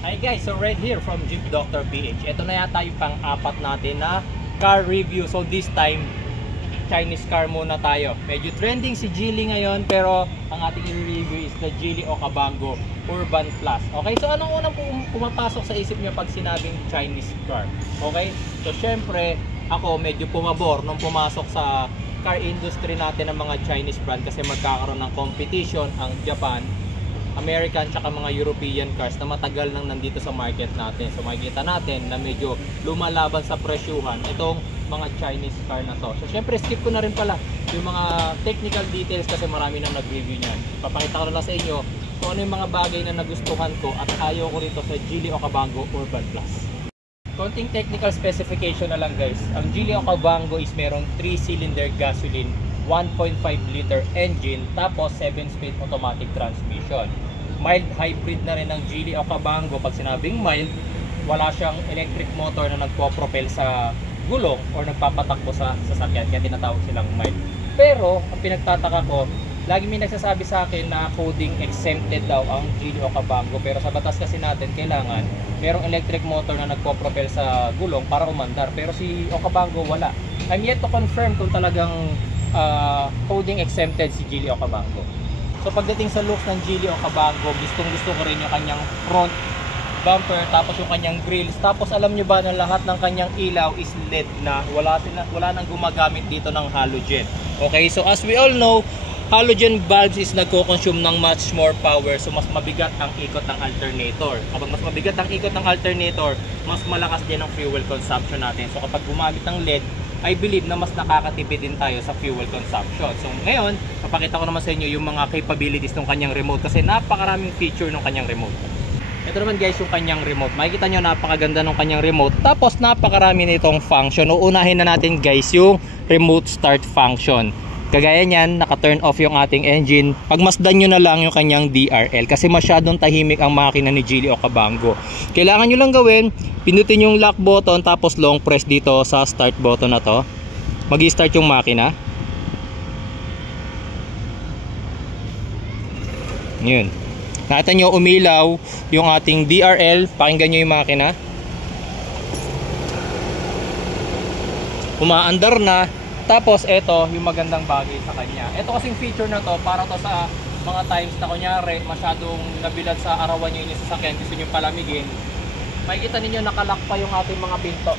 Hi guys, so right here from Jeep Dr. PH. Ito na yata yung pang-apat natin na car review. So this time, Chinese car muna tayo. Medyo trending si Geely ngayon, pero ang ating i-review is the Geely Okavango Urban Plus. Okay, so anong unang pumapasok sa isip nyo pag sinabing Chinese car? Okay, so syempre ako medyo pumabor nung pumasok sa car industry natin ng mga Chinese brand kasi magkakaroon ng competition ang Japan, American tsaka mga European cars na matagal nang nandito sa market natin. So makikita natin na medyo lumalaban sa presyuhan itong mga Chinese car na to. So syempre skip ko na rin pala yung mga technical details kasi marami nang nag-review niyan. Papakita ko na lang sa inyo kung ano yung mga bagay na nagustuhan ko at ayaw ko rito sa Geely Okavango Urban Plus. Konting technical specification na lang guys. Ang Geely Okavango is merong 3-cylinder gasoline 1.5 liter engine tapos 7-speed automatic transmission. Mild hybrid na rin ang Geely Okavango. Pag sinabing mild, wala siyang electric motor na nagpo-propel sa gulong or nagpapatakbo sa sasakyan, kaya tinatawag silang mild. Pero ang pinagtataka ko, lagi may nagsasabi sa akin na coding exempted daw ang Geely Okavango, pero sa batas kasi natin kailangan merong electric motor na nagpo-propel sa gulong para umandar, pero si Okavango wala. I'm yet to confirm kung talagang coding exempted si Geely Okavango. So pagdating sa looks ng Geely Okavango, gustong-gusto ko rin yung kanyang front bumper, tapos yung kanyang grills, tapos alam nyo ba na lahat ng kanyang ilaw is LED na, wala nang gumagamit dito ng halogen. Okay, so as we all know, halogen bulbs is nagko-consume ng much more power, so mas mabigat ang ikot ng alternator. Kapag mas mabigat ang ikot ng alternator, mas malakas din ang fuel consumption natin. So kapag gumamit ng LED, I believe na mas nakakatipid din tayo sa fuel consumption. So ngayon, papakita ko naman sa inyo yung mga capabilities ng kanyang remote kasi napakaraming feature ng kanyang remote. Ito naman guys yung kanyang remote. Makikita nyo napakaganda ng kanyang remote. Tapos napakarami nitong function. Uunahin na natin guys yung remote start function. Kagaya niyan, naka-turn off yung ating engine. Pagmasdan nyo na lang yung kanyang DRL kasi masyadong tahimik ang makina ni Geely Okavango. Kailangan nyo lang gawin, pindutin yung lock button tapos long press dito sa start button na to. Mag-i-start yung makina. Yun. Nakita nyo umilaw yung ating DRL. Pakinggan nyo yung makina. Umaandar na. Tapos ito yung magandang bagay sa kanya. Ito kasing feature na to para to sa mga times na kunyari masyadong nabilad sa arawan nyo yung sasakyan, gusto nyo palamigin. Makikita ninyo nakalock pa yung ating mga pinto.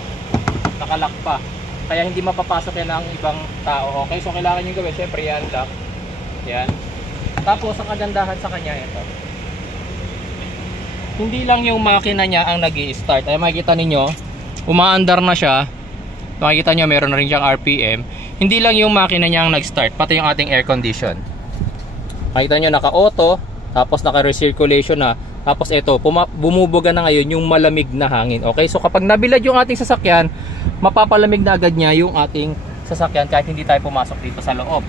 Nakalock pa. Kaya hindi mapapasok yan ng ibang tao. Okay, so kailangan nyo gawin. Siyempre yan lock. Yan. Tapos ang kagandahan sa kanya ito. Hindi lang yung makina niya ang nag-i-start. Ay makikita ninyo, umaandar na siya. Makikita nyo meron na rin siyang RPM. Hindi lang yung makina niya ang nag-start, pati yung ating air condition. Makikita nyo naka-auto, tapos naka-recirculation na. Tapos ito, bumubuga na ngayon yung malamig na hangin. Okay, so kapag nabilad yung ating sasakyan, mapapalamig na agad niya yung ating sasakyan kahit hindi tayo pumasok dito sa loob.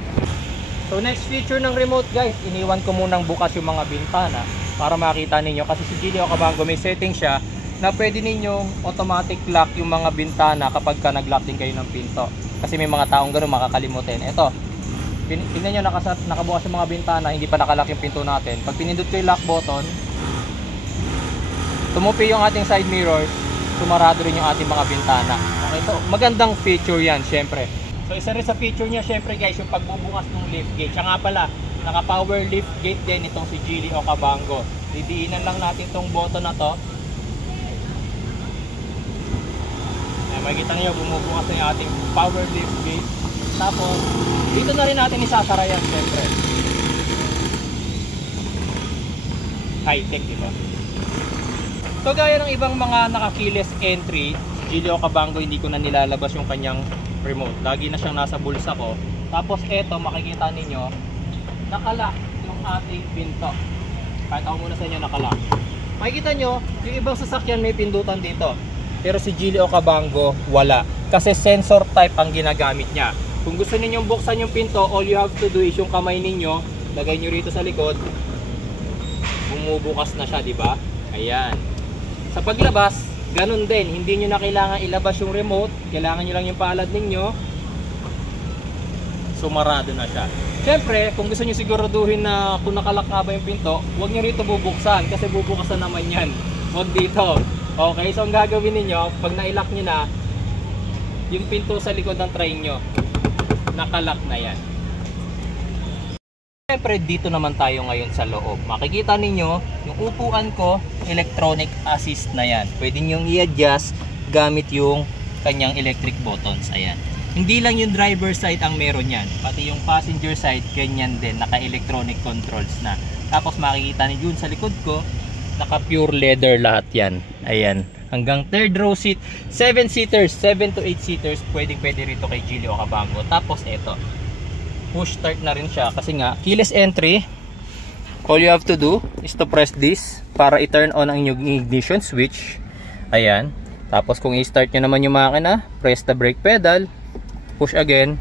So next feature ng remote guys, iniwan ko munang bukas yung mga bintana para makita ninyo kasi si Geely Okavango may setting siya na pwede ninyong automatic lock yung mga bintana kapag ka nag-lock din kayo ng pinto. Kasi may mga taong gano'n makakalimutin. Ito, tingnan nyo nakabukas yung mga bintana, hindi pa nakalock yung pinto natin. Pag pinindot ko yung lock button, tumupi yung ating side mirrors, sumarado rin yung ating mga bintana. Okay, so magandang feature yan, syempre. So isa rin sa feature niya, syempre guys, yung pagbubukas ng lift gate. Siya nga pala, naka-power lift gate din itong si Geely Okavango. Didiinan lang natin itong button na to. Makikita niyo bumubukas na yung ating power lift gate. Tapos dito na rin natin isasara yan syempre. High tech, diba? So gaya ng ibang mga naka-keyless entry, Geely Okavango hindi ko na nilalabas yung kanyang remote. Lagi na siyang nasa bulsa ko. Tapos eto makikita ninyo nakalock yung ating pinto. Kahit ako muna sa inyo nakalock. Makikita nyo yung ibang sasakyan may pindutan dito. Pero si Geely Okavango wala. Kasi sensor type ang ginagamit niya. Kung gusto ninyong buksan yung pinto, all you have to do is yung kamay ninyo, lagay nyo rito sa likod. Bumubukas na siya, di ba? Ayan. Sa paglabas, ganun din. Hindi nyo na kailangan ilabas yung remote. Kailangan nyo lang yung palad ninyo. Sumarado na siya. Siyempre, kung gusto nyo siguraduhin na kung nakalock nga ba yung pinto, huwag nyo rito bubuksan kasi bubukasan naman yan. Huwag dito. Okay, so ang gagawin niyo pag na-lock niyo na, yung pinto sa likod ng tray nyo, nakalock na yan. Siyempre, dito naman tayo ngayon sa loob. Makikita ninyo, yung upuan ko, electronic assist na yan. Pwede nyo i-adjust gamit yung kanyang electric buttons. Ayan. Hindi lang yung driver side ang meron yan. Pati yung passenger side, ganyan din. Naka-electronic controls na. Tapos makikita niyo yun sa likod ko, naka-pure leather lahat yan. Ayan. Hanggang third row seat, 7 seaters, 7 to 8 seaters, pwede rito kay Geely Okavango. Tapos eto, push start na rin siya kasi nga keyless entry. All you have to do is to press this para i-turn on ang inyong ignition switch. Ayan. Tapos kung i-start nyo naman yung makina, press the brake pedal, push again,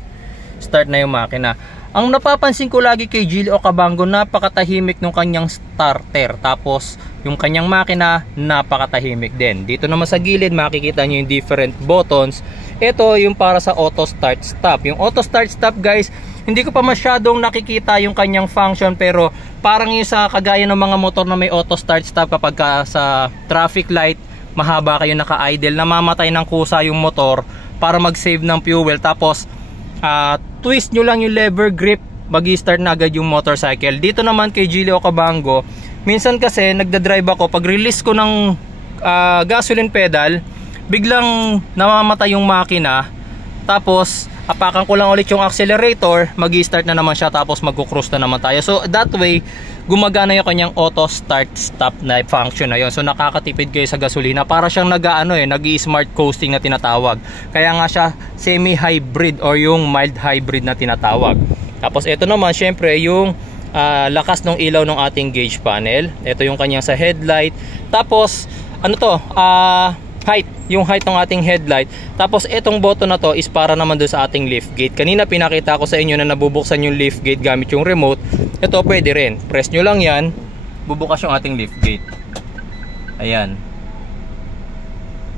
start na yung makina. Ang napapansin ko lagi kay Geely Okavango, napakatahimik ng kanyang starter. Tapos yung kanyang makina, napakatahimik din. Dito naman sa gilid, makikita nyo yung different buttons. Ito yung para sa auto start stop. Yung auto start stop guys, hindi ko pa masyadong nakikita yung kanyang function, pero parang yung sa kagaya ng mga motor na may auto start stop, kapag sa traffic light, mahaba kayo naka-idle, namamatay ng kusa yung motor para mag-save ng fuel. Tapos twist nyo lang yung lever grip, mag-i-start na agad yung motorcycle. Dito naman kay Geely Okavango, minsan kasi nagda-drive ako, pag release ko ng gasoline pedal, biglang namamatay yung makina. Tapos apakan ko lang ulit yung accelerator, mag-i-start na naman siya, tapos mag-cruise na naman tayo. So that way, gumagana yung kanyang auto start stop na function na yun. So nakakatipid kayo sa gasolina. Para siyang nag-smart coasting na tinatawag. Kaya nga siya semi-hybrid or yung mild hybrid na tinatawag. Tapos ito naman syempre yung lakas ng ilaw ng ating gauge panel. Ito yung kanyang sa headlight. Tapos ano to, height, yung height ng ating headlight. Tapos itong button na to is para naman doon sa ating lift gate. Kanina pinakita ko sa inyo na nabubuksan yung lift gate gamit yung remote. Ito pwede rin, press nyo lang yan, bubukas yung ating lift gate. Ayan.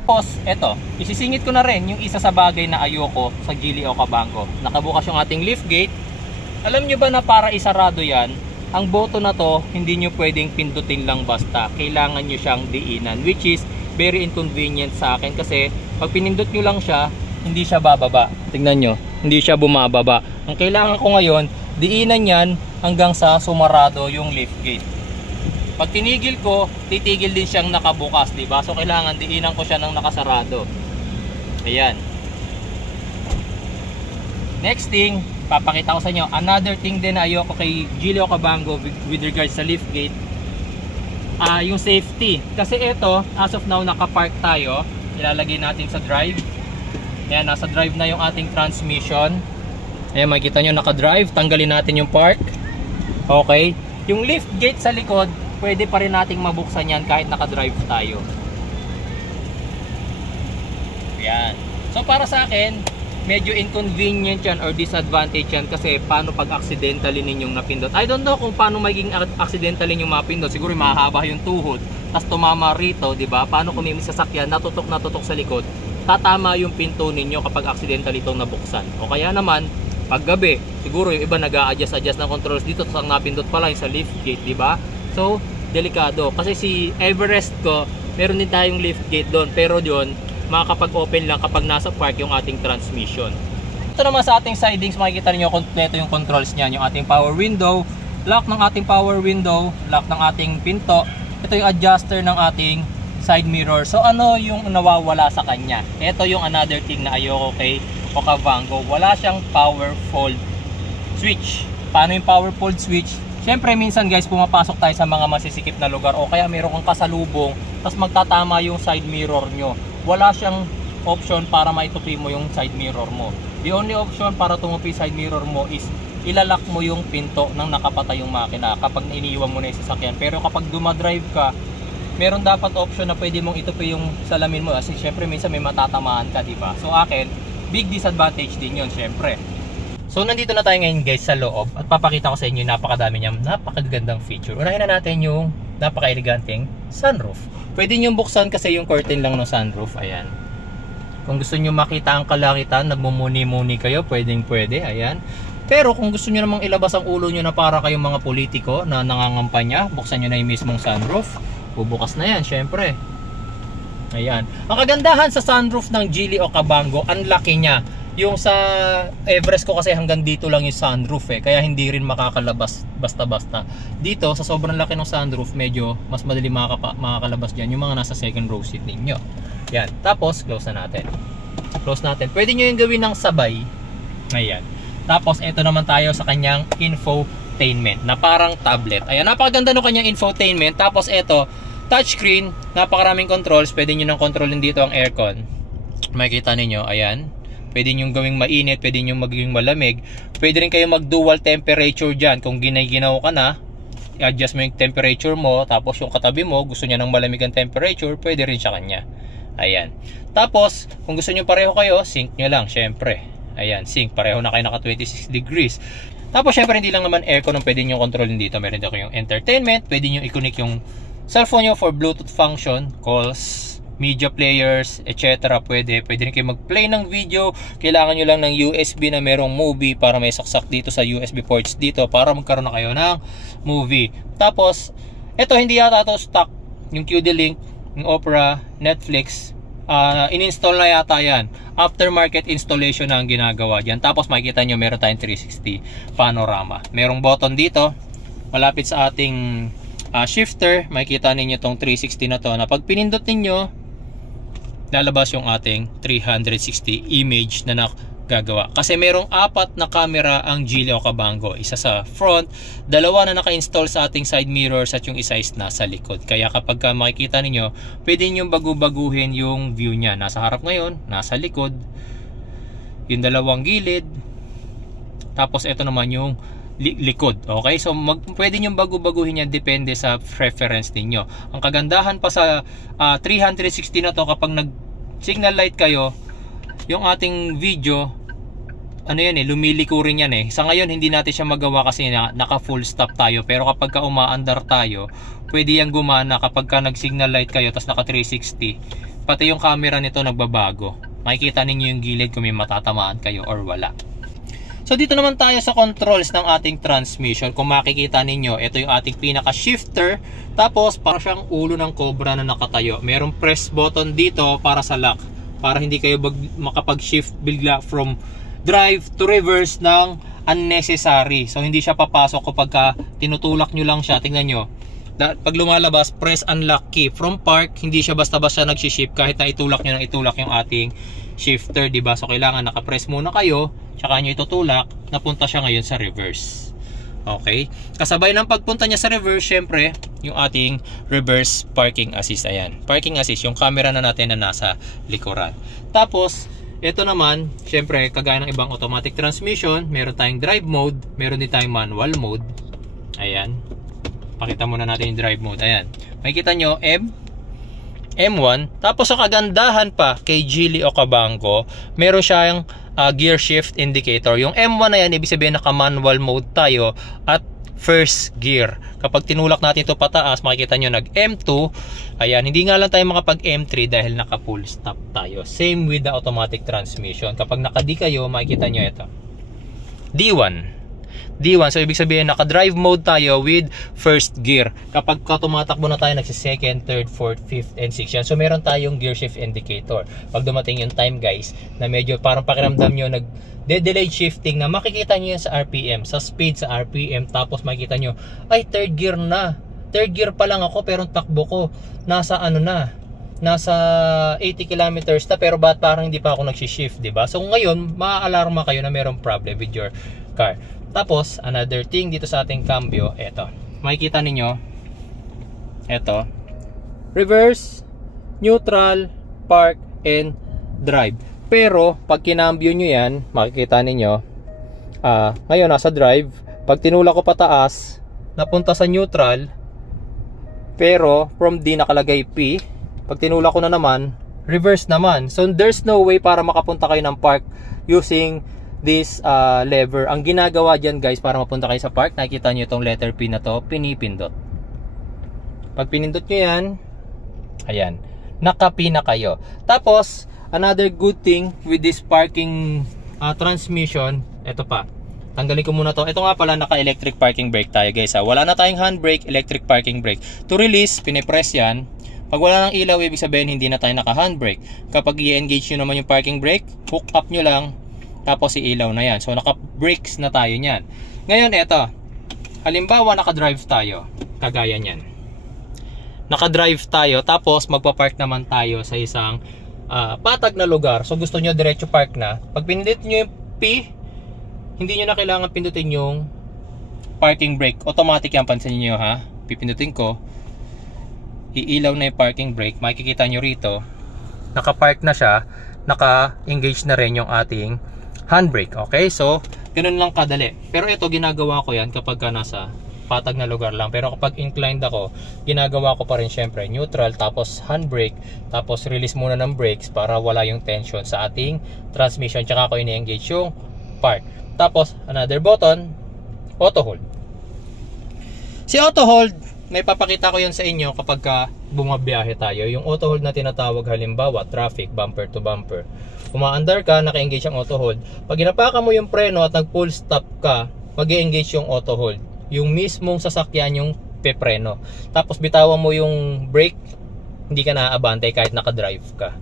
Tapos ito, isisingit ko na rin yung isa sa bagay na ayoko sa Geely Okavango. Nakabukas yung ating lift gate. Alam nyo ba na para isarado yan, ang button na to hindi nyo pwedeng pindutin lang basta, kailangan nyo siyang diinan, which is very inconvenient sa akin kasi pag pinindot nyo lang siya, hindi siya bababa. Tingnan nyo, hindi siya bumababa. Ang kailangan ko ngayon, diinan yan hanggang sa sumarado yung lift gate. Pag tinigil ko, titigil din siyang nakabukas, diba? So kailangan diinan ko siya ng nakasarado. Ayan. Next thing, papakita ko sa inyo, another thing din na ayoko kay Geely Okavango with regards sa lift gate, yung safety. Kasi ito, as of now, nakapark tayo. Ilalagay natin sa drive. Ayan, nasa drive na yung ating transmission. Ayan, makikita nyo naka-drive. Tanggalin natin yung park. Okay. Yung lift gate sa likod, pwede pa rin nating mabuksan yan kahit naka-drive tayo. Ayan. So para sa akin, medyo inconvenient yan or disadvantage yan kasi paano pag accidentally ninyong napindot. I don't know kung paano maging accidentally yung mapindot. Siguro mahaba yung tuhod, tapos tumama rito, diba? Paano kung may sasakyan, natutok sa likod, tatama yung pinto ninyo kapag accidentally itong nabuksan. O kaya naman, pag gabi, siguro yung iba nag-a-adjust ng controls dito, tapos ang napindot pala yung sa lift gate, diba? So, delikado. Kasi si Everest ko, meron din tayong lift gate doon, pero yun, makakapag-open lang kapag nasa park yung ating transmission. Ito naman sa ating sidings, makikita niyo kompleto yung controls niyan. Yung ating power window, lock ng ating power window, lock ng ating pinto. Ito yung adjuster ng ating side mirror. So ano yung nawawala sa kanya? Ito yung another thing na ayoko kay Okavango. Wala siyang power fold switch. Paano yung power fold switch? Siyempre minsan guys, pumapasok tayo sa mga masisikip na lugar o kaya meron kang kasalubong, tapos magtatama yung side mirror nyo. Wala siyang option para maitupi mo yung side mirror mo. The only option para tumupi side mirror mo is ilalak mo yung pinto ng nakapatay yung makina kapag iniiwan mo na yung sasakyan. Pero kapag dumadrive ka, meron dapat option na pwede mong itupi yung salamin mo kasi syempre minsan may matatamaan ka, diba? So akin, big disadvantage din yun syempre. So nandito na tayo ngayon guys sa loob at papakita ko sa inyo yung napakadami niyang napakagandang feature. Unahin na natin yung napaka-eleganteng sunroof. Pwede nyo buksan kasi yung curtain lang ng sunroof. Ayan. Kung gusto nyo makita ang kalakitan, nagmumuni-muni kayo, pwedeng-pwede. Ayan. Pero kung gusto nyo namang ilabas ang ulo nyo na para kayong mga politiko na nangangampanya, buksan nyo na yung mismong sunroof. bubukas na yan, syempre. Ayan. Ang kagandahan sa sunroof ng Geely Okavango, ang laki niya. Yung sa Everest ko kasi hanggang dito lang yung sunroof kaya hindi rin makakalabas basta-basta. Dito sa sobrang laki ng sunroof, medyo mas madali makakalabas dyan yung mga nasa second row seat ninyo. Yan. Tapos close na natin. Close natin. Pwede nyo yung gawin ng sabay. Ayan. Tapos ito naman tayo sa kanyang infotainment na parang tablet. Ayan, napakaganda ng kanyang infotainment. Tapos ito, touchscreen, napakaraming controls. Pwede nyo nang kontrolin dito ang aircon. Makikita ninyo, ayan. Pwede nyo gawing mainit, pwede nyo maging malamig. Pwede rin kayo mag dual temperature dyan. Kung ginay-ginaw ka na, i-adjust mo yung temperature mo. Tapos yung katabi mo, gusto niya ng malamig ang temperature, pwede rin siya kanya. Ayan. Tapos, kung gusto nyo pareho kayo, sync nyo lang, syempre. Ayan, sync. Pareho na kayo naka 26 degrees. Tapos, syempre, hindi lang naman aircon ang pwede nyo kontrolin dito. Meron dito yung entertainment. Pwede nyo i-connect yung cellphone nyo for Bluetooth function, calls, media players, etc. Pwede rin kayo mag-play ng video. Kailangan nyo lang ng USB na merong movie para may saksak dito sa USB ports dito para magkaroon na kayo ng movie. Tapos, ito hindi yata ito stock. Yung QD-Link, yung Opera, Netflix, in-install na yata yan. Aftermarket installation na ang ginagawa dyan. Tapos makikita nyo meron tayong 360 panorama. Merong button dito malapit sa ating shifter. Makikita ninyo tong 360 na to na pag pinindot ninyo, lalabas yung ating 360 image na nagagawa. Kasi merong 4 na camera ang Geely Okavango. Isa sa front, 2 na naka-install sa ating side mirrors at yung isa is nasa likod. Kaya kapag makikita ninyo, pwede nyo baguhin yung view nya. Nasa harap ngayon, nasa likod, yung 2 gilid, tapos ito naman yung likod. Okay, so pwede nyo baguhin yan, depende sa preference ninyo. Ang kagandahan pa sa 360 na to, kapag nag signal light kayo, yung ating video, ano yan lumiliko rin yan Sa ngayon hindi natin siya magawa kasi naka full stop tayo, pero kapag ka umaandar tayo, pwede yan gumana kapag ka nag signal light kayo tapos naka 360. Pati yung camera nito nagbabago. Makikita ninyo yung gilid kung may matatamaan kayo or wala. So dito naman tayo sa controls ng ating transmission. Kung makikita ninyo, ito yung ating pinaka shifter. Tapos para siyang ulo ng cobra na nakatayo. Merong press button dito para sa lock, para hindi kayo makapag-shift bigla from drive to reverse ng unnecessary. So hindi siya papasok kapag tinutulak nyo lang siya. Tingnan nyo, pag lumalabas, press unlock key. From park, hindi siya basta-basta nag-shift kahit na itulak nyo ng itulak yung ating shifter, diba? So kailangan naka-press muna kayo, tsaka nyo itutulak, napunta siya ngayon sa reverse. Okay, kasabay ng pagpunta niya sa reverse, syempre yung ating reverse parking assist. Ayan, parking assist, yung camera na natin na nasa likuran. Tapos ito naman, syempre kagaya ng ibang automatic transmission, meron tayong drive mode, meron din tayong manual mode. Ayan, pakita muna natin yung drive mode. Ayan, makikita nyo M1. Tapos sa kagandahan pa kay Geely Okavango, meron siyang gear shift indicator. Yung M1 na yan, ibig sabihin naka-manual mode tayo at first gear. Kapag tinulak natin ito pataas, makikita nyo nag M2. Ayan, hindi nga lang tayo makapag M3 dahil naka full stop tayo. Same with the automatic transmission. Kapag naka-D kayo, makikita nyo ito D1. So ibig sabihin naka-drive mode tayo with first gear. Kapag tumatakbo na tayo, nagsi-second, third, fourth, fifth, and sixth yan. So meron tayong gear shift indicator. Pag dumating yung time guys, na medyo parang pakiramdam nyo nag-delayed shifting, na makikita nyo yan sa RPM, sa speed sa RPM. Tapos makikita nyo, ay third gear na. Third gear pa lang ako, pero takbo ko nasa nasa 80 kilometers na, pero ba't parang hindi pa ako nag-shift, diba? So ngayon, maaalarma kayo na merong problem with your car. Tapos, another thing dito sa ating cambio, eto. Makikita ninyo, eto. Reverse, neutral, park, and drive. Pero, pag kinambyo nyo yan, makikita ninyo, ngayon nasa drive. Pag tinulak ko pataas, napunta sa neutral. Pero, from D nakalagay P. Pag tinulak ko na naman, reverse naman. So, there's no way para makapunta kayo ng park using this lever. Ang ginagawa dyan guys, para mapunta kayo sa park, nakikita nyo itong letter P na to, pinipindot. Pag pinindot nyo yan, ayan, naka-P na kayo. Tapos, another good thing with this parking transmission, ito pa, Tanggalin ko muna to. Ito nga pala, naka-electric parking brake tayo guys. Wala na tayong handbrake, electric parking brake. To release, pinipress yan. Pag wala ng ilaw, ibig sabihin hindi na tayo naka-handbrake. Kapag i-engage nyo naman yung parking brake, hook up nyo lang, tapos i-ilaw na yan. So naka-brakes na tayo nyan. Ngayon, eto. Halimbawa, naka-drive tayo. Kagaya nyan. Naka-drive tayo, tapos magpa-park naman tayo sa isang patag na lugar. So gusto nyo diretso park na. Pag pinindit nyo yung P, hindi nyo na kailangan pindutin yung parking brake. Automatic yan, pansin nyo ha. Pipindutin ko, iilaw na yung parking brake. Makikita nyo rito, naka-park na siya, naka-engage na rin yung ating handbrake. Okay, so ganun lang kadali. Pero ito, ginagawa ko yan kapag nasa patag na lugar lang. Pero kapag inclined ako, ginagawa ko pa rin syempre neutral, tapos handbrake, tapos release muna ng brakes para wala yung tension sa ating transmission. Tsaka ako ini-engage yung park. Tapos another button, auto hold. Si auto hold, may papakita ko yan sa inyo kapag bumabiyahe tayo. Yung auto hold na tinatawag, halimbawa traffic, bumper to bumper, umaandar ka, naka-engage ang auto hold. Pag ginapakan mo yung preno at nag-full stop ka, mag-engage yung auto hold. Yung mismong sasakyan yung pepreno. Tapos bitawan mo yung brake, hindi ka naaabante kahit naka-drive ka.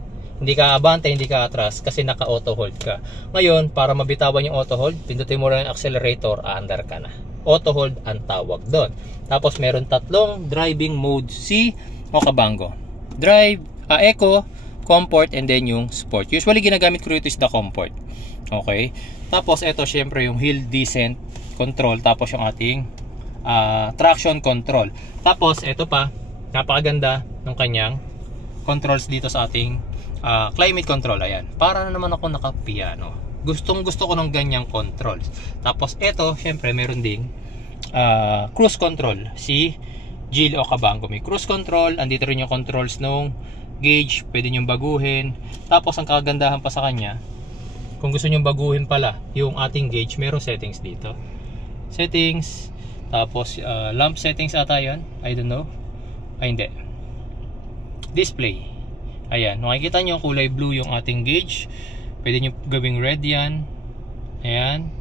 Hindi ka abante, hindi ka atras kasi naka-auto hold ka. Ngayon, para mabitawan yung auto hold, pindutin mo lang yung accelerator, aandar ka na. Auto hold ang tawag doon. Tapos meron tatlong driving mode si Okabango. Drive, Eco, Comfort, and then yung Sport. Usually ginagamit ko rito is the Comfort. Okay? Tapos ito syempre yung hill descent control, tapos yung ating traction control. Tapos ito pa, napakaganda ng kanyang controls dito sa ating climate control. Ayan, para na naman ako naka-piano. Gustong gusto ko ng ganyang controls. Tapos ito, syempre meron ding cruise control. Si Jill Okabango may cruise control. Andito rin yung controls nung gauge, pwede nyo baguhin. Tapos ang kagandahan pa sa kanya, kung gusto nyo baguhin pala yung ating gauge, meron settings dito. Settings, tapos lamp settings ata yun, I don't know. Ay hindi, display. Ayan, makikita nyo kulay blue yung ating gauge. Pwede nyo gawing red yan. Ayan.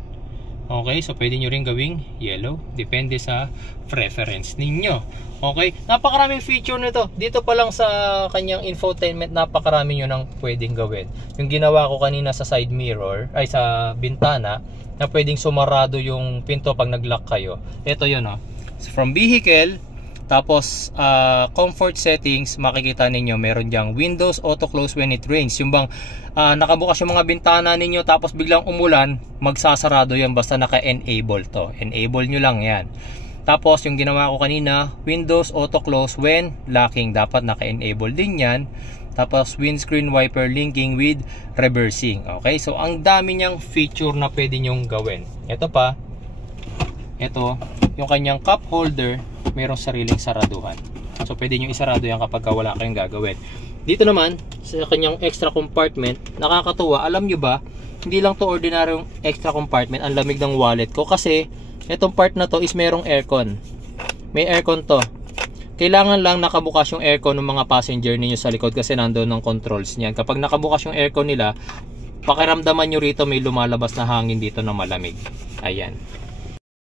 Okay, so pwede nyo rin gawing yellow. Depende sa preference ninyo. Okay, napakaraming feature nito. Dito pa lang sa kanyang infotainment, napakarami nyo nang pwedeng gawin. Yung ginawa ko kanina sa side mirror, ay sa bintana, na pwedeng sumarado yung pinto pag nag-lock kayo. Ito yun, oh. So, from vehicle, tapos comfort settings, makikita ninyo meron diyang Windows auto close when it rains. Yung bang nakabukas yung mga bintana ninyo tapos biglang umulan, magsasarado yan basta naka-enable to. Enable nyo lang yan. Tapos yung ginawa ko kanina, Windows auto close when locking, dapat naka-enable din yan. Tapos windscreen wiper linking with reversing. Okay, so ang dami niyang feature na pwede nyong gawin. Ito pa, ito yung kanyang cup holder, mayroong sariling saraduhan. So pwede nyo isarado yan kapag wala kayong gagawin. Dito naman sa kanyang extra compartment, nakakatuwa, alam nyo ba, hindi lang to ordinaryong extra compartment, ang lamig ng wallet ko kasi itong part na to is mayroong aircon. May aircon to. Kailangan lang nakabukas yung aircon ng mga passenger ninyo sa likod kasi nandoon ng controls niyan. Kapag nakabukas yung aircon nila, pakiramdaman nyo rito may lumalabas na hangin dito na malamig. Ayan.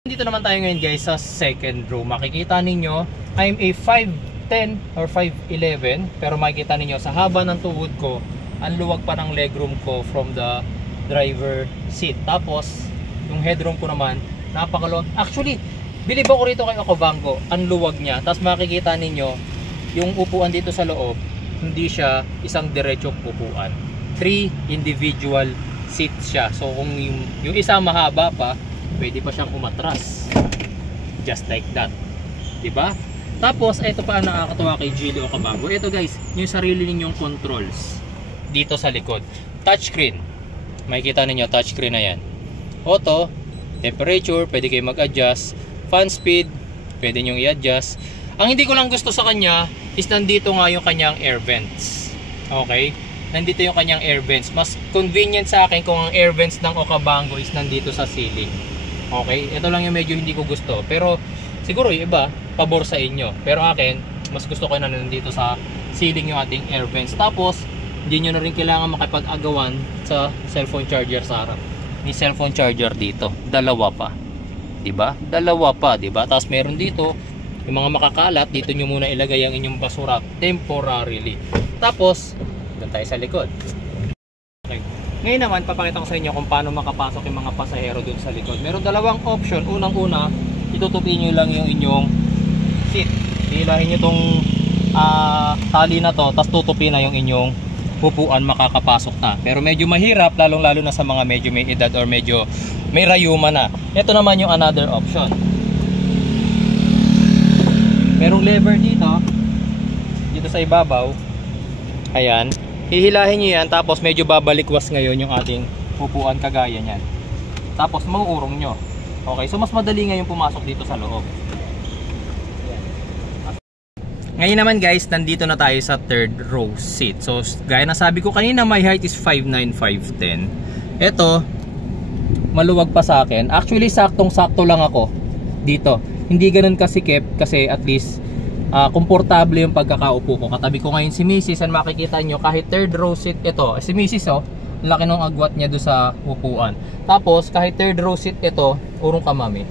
Dito naman tayo ngayon guys sa second row. Makikita ninyo, I'm a 5'10 or 5'11, pero makikita ninyo sa haba ng tuhod ko, ang luwag pa ng legroom ko from the driver seat. Tapos yung headroom ko naman, napakaluwag. Actually, bilib ako rito kay Okabango, ang luwag niya. Tapos makikita ninyo, yung upuan dito sa loob, hindi siya isang diretsong upuan. 3 individual seats siya. So kung yung isa mahaba pa, pwede pa siyang umatras. Just like that. Diba? Tapos, ito pa ang nakakatuwa kay Jill Okabango. Ito guys, yung sarili ninyong controls dito sa likod. Touchscreen. Makikita ninyo, touchscreen na yan. Auto, temperature, pwede kayo mag-adjust. Fan speed, pwede nyo i-adjust. Ang hindi ko lang gusto sa kanya is nandito nga yung kanyang air vents. Okay? Nandito yung kanyang air vents. Mas convenient sa akin kung ang air vents ng Okabango is nandito sa ceiling. Okay? Ito lang yung medyo hindi ko gusto. Pero siguro yung iba, pabor sa inyo. Pero akin, mas gusto ko na nandito sa ceiling yung ating air vents. Tapos, hindi nyo na rin kailangan makipag-agawan sa cellphone charger sa harap. may cellphone charger dito. Dalawa pa. 'Di ba? Dalawa pa, 'di ba? Tapos meron dito yung mga makakalat, dito nyo muna ilagay ang inyong basura temporarily. Tapos, doon tayo sa likod. Okay. Ngayon naman, papakita ko sa inyo kung paano makapasok yung mga pasahero doon sa likod. Meron dalawang option. Unang-una, itutupi nyo lang yung inyong seat. Hilahin nyo tong tali na to, tapos tutupi na yung inyong upuan, makakapasok na. Pero medyo mahirap, lalong-lalo na sa mga medyo may edad or medyo may rayuma na. Ito naman yung another option. Merong lever dito sa ibabaw. Ayan, hihilahin nyo yan, tapos medyo babalikwas ngayon yung ating upuan kagaya nyan. Tapos mauurong nyo. Okay, so mas madali ngayon pumasok dito sa loob. Ayan. Ngayon naman guys, nandito na tayo sa third row seat. So gaya na sabi ko kanina, my height is 5'9", 5'10". Ito, maluwag pa sa akin. Actually, saktong-sakto lang ako dito. Hindi ganun kasikip kasi at least komportable yung pagkakaupo ko. Katabi ko ngayon si Mrs. and makikita nyo kahit third row seat ito. Si Mrs. oh, laki ng agwat niya doon sa upuan. Tapos kahit third row seat ito, urong ka mami.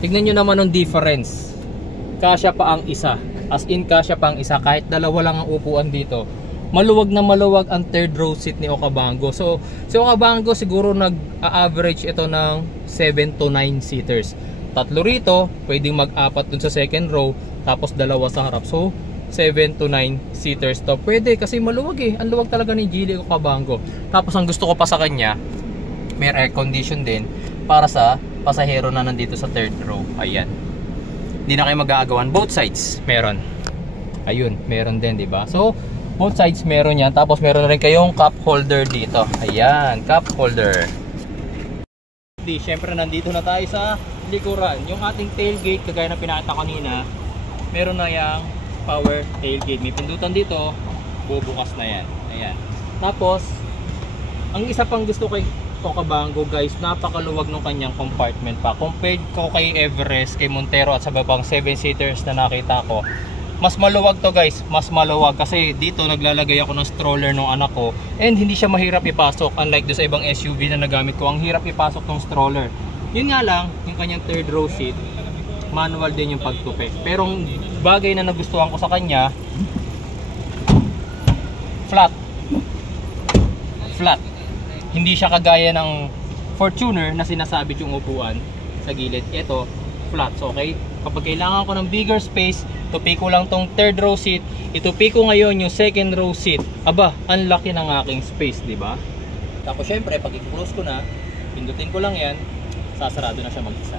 Tignan nyo naman yung difference. Kasya pa ang isa. As in kasya pa ang isa. Kahit dalawa lang ang upuan dito. Maluwag na maluwag ang third row seat ni Okavango. So si Okavango siguro nag-average ito ng 7 to 9 seaters. Tatlo rito, pwedeng mag-apat dun sa second row, tapos dalawa sa harap. So 7 to 9 seaters to. Pwede kasi maluwag eh. Ang luwag talaga ni Geely Okavango. Tapos ang gusto ko pa sa kanya, may air condition din para sa pasahero na nandito sa third row. Ayan. Hindi na kayo mag-aagawan. Both sides meron. Ayun, meron din, 'di ba? So both sides meron yan. Tapos meron rin kayong cup holder dito. Ayan, cup holder. Siyempre nandito na tayo sa likuran. Yung ating tailgate, kagaya na pinakita kanina, meron na yung power tailgate. May pindutan dito, bubukas na yan. Ayan. Tapos, ang isa pang gusto kay Okavango guys, napakaluwag ng kanyang compartment pa. Compared ko kay Everest, kay Montero at sa babang 7-seaters na nakita ko, mas maluwag to guys, mas maluwag kasi dito naglalagay ako ng stroller ng anak ko and hindi siya mahirap ipasok, unlike do sa ibang SUV na nagamit ko, ang hirap ipasok ng stroller. Yun nga lang, yung kanyang third row seat, manual din yung pagtupi. Pero ang bagay na nagustuhan ko sa kanya, flat. Flat. Hindi siya kagaya ng Fortuner na sinasabit yung upuan sa gilid. Ito, flat. So okay, kapag kailangan ko ng bigger space, tupi ko lang tong third row seat, itupi ko ngayon yung second row seat. Aba, ang laki ng aking space, di ba? Tapos syempre, pag i-close ko na, pindutin ko lang yan, sasarado na siya mag-isa.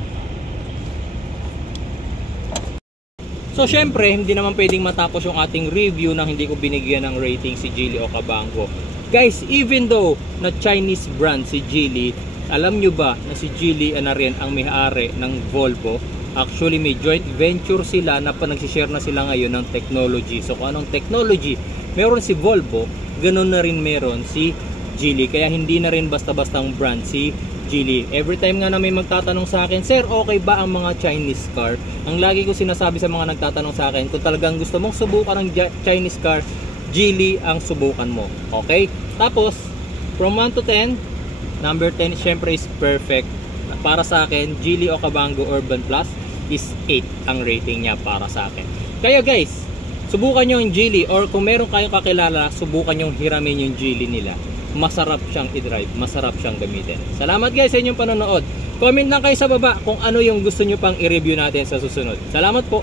So syempre, hindi naman pwedeng matapos yung ating review nang hindi ko binigyan ng rating si Geely Okavango. Guys, even though na Chinese brand si Geely, alam nyo ba na si Geely na rin ang may-ari ng Volvo? Actually, may joint venture sila na nagsishare na sila ngayon ng technology. So kung anong technology meron si Volvo, ganun na rin meron si Geely. Kaya hindi na rin basta-bastang brand si Geely. Every time nga na may magtatanong sa akin, sir, okay ba ang mga Chinese car? Ang lagi ko sinasabi sa mga nagtatanong sa akin, kung talagang gusto mong subukan ng Chinese car, Geely ang subukan mo. Okay? Tapos, from 1 to 10, number 10 syempre is perfect. Para sa akin, Geely Okavango Urban Plus is 8 ang rating niya para sa akin. Kaya guys, subukan nyo yung Geely, or kung meron kayong kakilala, subukan nyo hiramin yung Geely nila. Masarap siyang i-drive, masarap siyang gamitin. Salamat guys sa inyong panonood. Comment lang kayo sa baba kung ano yung gusto nyo pang i-review natin sa susunod. Salamat po.